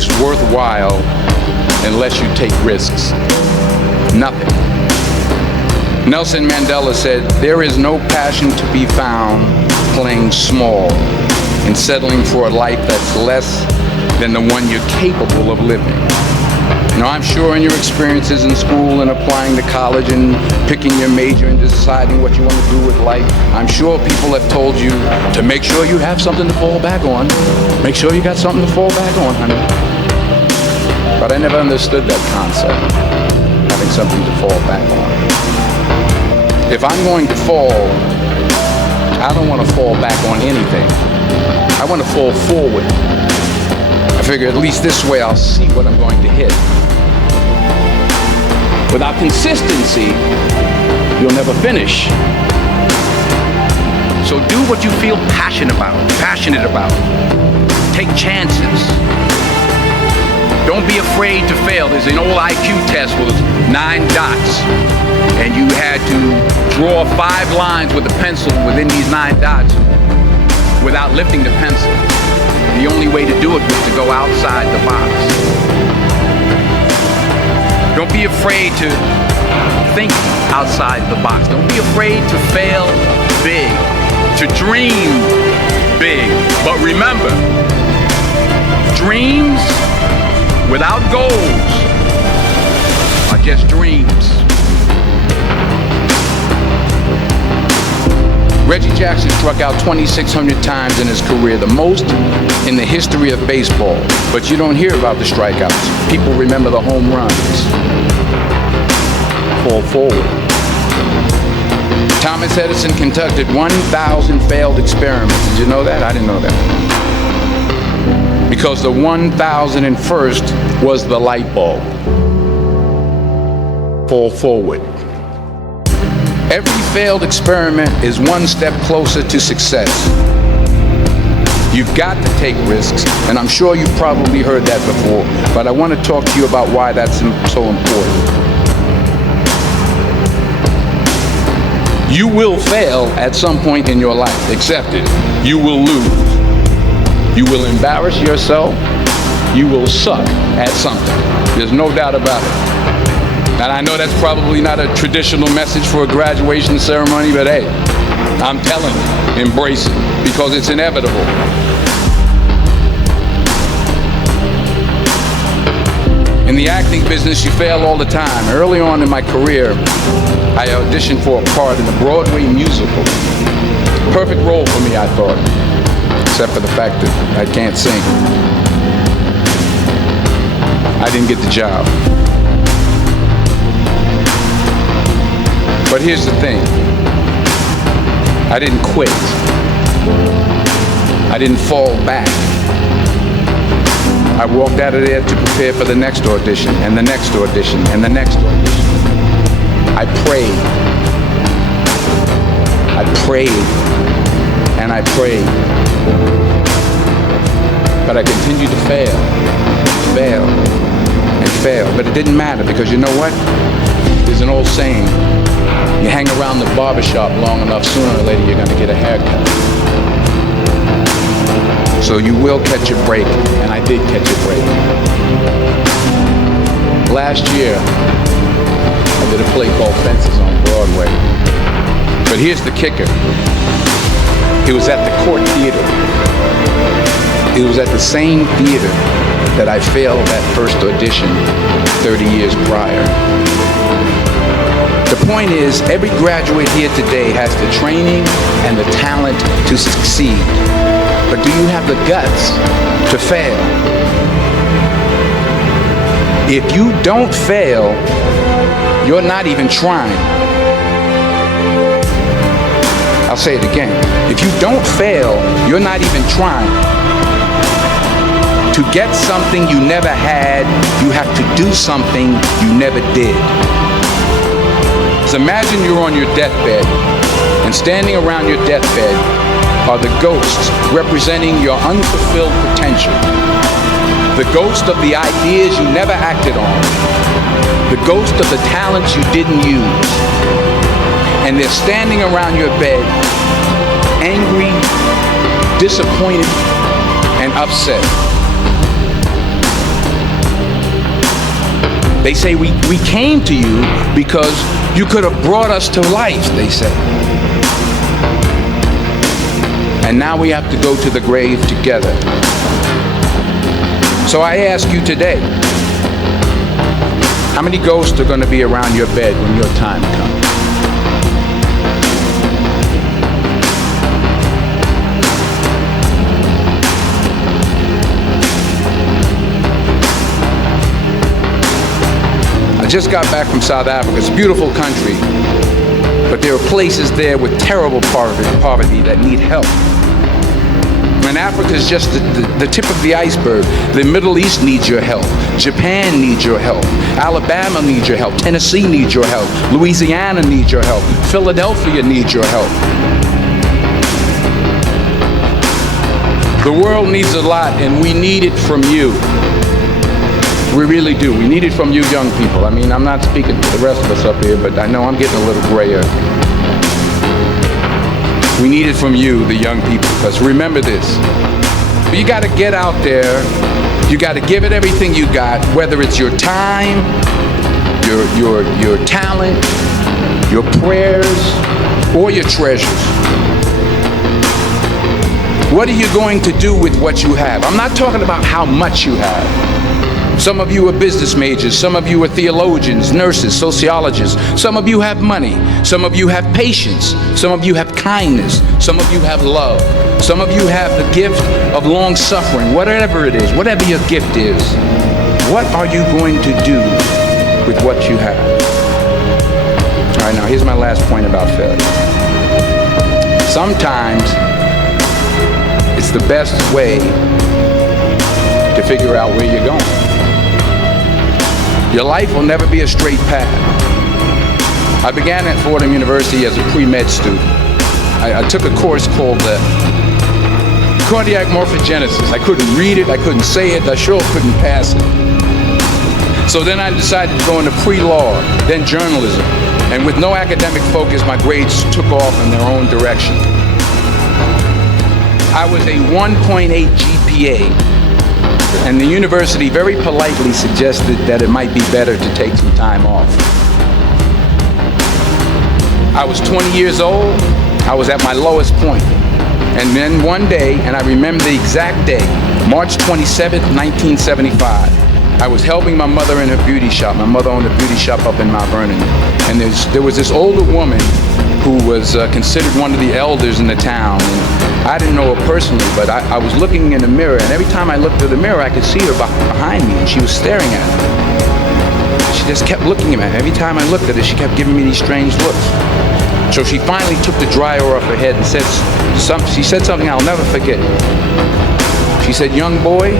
is worthwhile unless you take risks. Nothing. Nelson Mandela said, "There is no passion to be found playing small and settling for a life that's less than the one you're capable of living." Now, I'm sure in your experiences in school and applying to college and picking your major and deciding what you want to do with life, I'm sure people have told you to make sure you have something to fall back on. Make sure you got something to fall back on, honey. But I never understood that concept, having something to fall back on. If I'm going to fall, I don't want to fall back on anything. I want to fall forward. I figure at least this way I'll see what I'm going to hit. Without consistency, you'll never finish. So do what you feel passionate about. Take chances. Don't be afraid to fail. There's an old IQ test with 9 dots, and you had to draw 5 lines with a pencil within these 9 dots without lifting the pencil. The only way to do it was to go outside the box. Don't be afraid to think outside the box. Don't be afraid to fail big, to dream big. But remember, dreams without goals are just dreams. Reggie Jackson struck out 2,600 times in his career, the most in the history of baseball. But you don't hear about the strikeouts. People remember the home runs. Fall forward. Thomas Edison conducted 1,000 failed experiments. Did you know that? I didn't know that. Because the 1,001st was the light bulb. Fall forward. Every failed experiment is one step closer to success. You've got to take risks, and I'm sure you've probably heard that before, but I want to talk to you about why that's so important. You will fail at some point in your life. Accept it. You will lose. You will embarrass yourself. You will suck at something. There's no doubt about it. And I know that's probably not a traditional message for a graduation ceremony, but hey, I'm telling you, embrace it, because it's inevitable. In the acting business, you fail all the time. Early on in my career, I auditioned for a part in a Broadway musical. Perfect role for me, I thought, except for the fact that I can't sing. I didn't get the job. But here's the thing. I didn't quit. I didn't fall back. I walked out of there to prepare for the next audition, and the next audition, and the next audition. I prayed. I prayed. And I prayed. But I continued to fail, and fail. But it didn't matter, because you know what? There's an old saying. You hang around the barbershop long enough, sooner or later you're going to get a haircut. So you will catch a break, and I did catch a break. Last year, I did a play called Fences on Broadway. But here's the kicker. It was at the Court Theater. It was at the same theater that I failed that first audition 30 years prior. The point is, every graduate here today has the training and the talent to succeed. But do you have the guts to fail? If you don't fail, you're not even trying. I'll say it again. If you don't fail, you're not even trying. To get something you never had, you have to do something you never did. So imagine you're on your deathbed, and standing around your deathbed are the ghosts representing your unfulfilled potential. The ghost of the ideas you never acted on. The ghost of the talents you didn't use. And they're standing around your bed, angry, disappointed, and upset. They say we came to you because you could have brought us to life, they say. And now we have to go to the grave together. So I ask you today, how many ghosts are going to be around your bed when your time comes? I just got back from South Africa. It's a beautiful country, but there are places there with terrible poverty that need help. And Africa is just the tip of the iceberg. The Middle East needs your help. Japan needs your help. Alabama needs your help. Tennessee needs your help. Louisiana needs your help. Philadelphia needs your help. The world needs a lot, and we need it from you. We really do. We need it from you young people. I mean, I'm not speaking to the rest of us up here, but I know I'm getting a little grayer. We need it from you, the young people, because remember this. You got to get out there. You got to give it everything you got, whether it's your time, your talent, your prayers, or your treasures. What are you going to do with what you have? I'm not talking about how much you have. Some of you are business majors, some of you are theologians, nurses, sociologists, some of you have money, some of you have patience, some of you have kindness, some of you have love, some of you have the gift of long suffering, whatever it is, whatever your gift is. What are you going to do with what you have? All right, now here's my last point about failure. Sometimes it's the best way to figure out where you're going. Your life will never be a straight path. I began at Fordham University as a pre-med student. I took a course called cardiac morphogenesis. I couldn't read it, I couldn't say it, I sure couldn't pass it. So then I decided to go into pre-law, then journalism. And with no academic focus, my grades took off in their own direction. I was a 1.8 GPA. And the university very politely suggested that it might be better to take some time off. I was 20 years old. I was at my lowest point. And then one day, and I remember the exact day, March 27th, 1975, I was helping my mother in her beauty shop. My mother owned a beauty shop up in Mount Vernon. And there was this older woman who was considered one of the elders in the town. And I didn't know her personally, but I was looking in the mirror, and every time I looked at the mirror, I could see her behind me, and she was staring at me. She just kept looking at me. Every time I looked at her, she kept giving me these strange looks. So she finally took the dryer off her head and she said something I'll never forget. She said, "Young boy,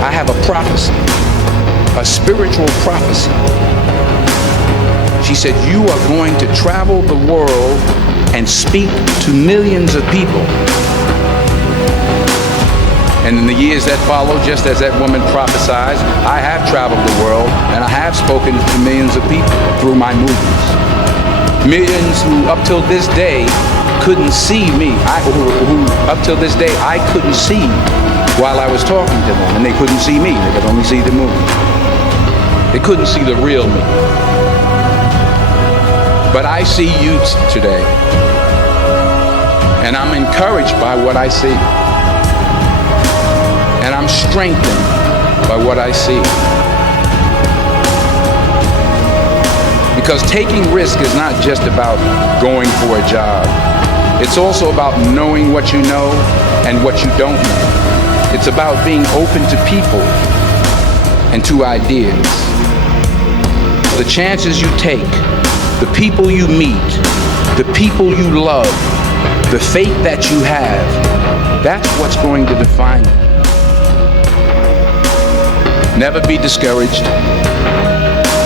I have a prophecy, a spiritual prophecy." She said, "You are going to travel the world and speak to millions of people." And in the years that followed, just as that woman prophesied, I have traveled the world and I have spoken to millions of people through my movies. Millions who up till this day couldn't see me, who up till this day I couldn't see while I was talking to them, and they couldn't see me, they could only see the movie. They couldn't see the real me. But I see you today, and I'm encouraged by what I see, and I'm strengthened by what I see. Because taking risk is not just about going for a job. It's also about knowing what you know and what you don't know. It's about being open to people and to ideas. The chances you take, the people you meet, the people you love, the faith that you have, that's what's going to define you. Never be discouraged.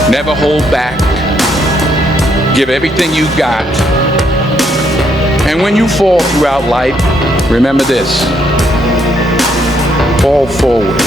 Never hold back. Give everything you got. And when you fall throughout life, remember this: fall forward.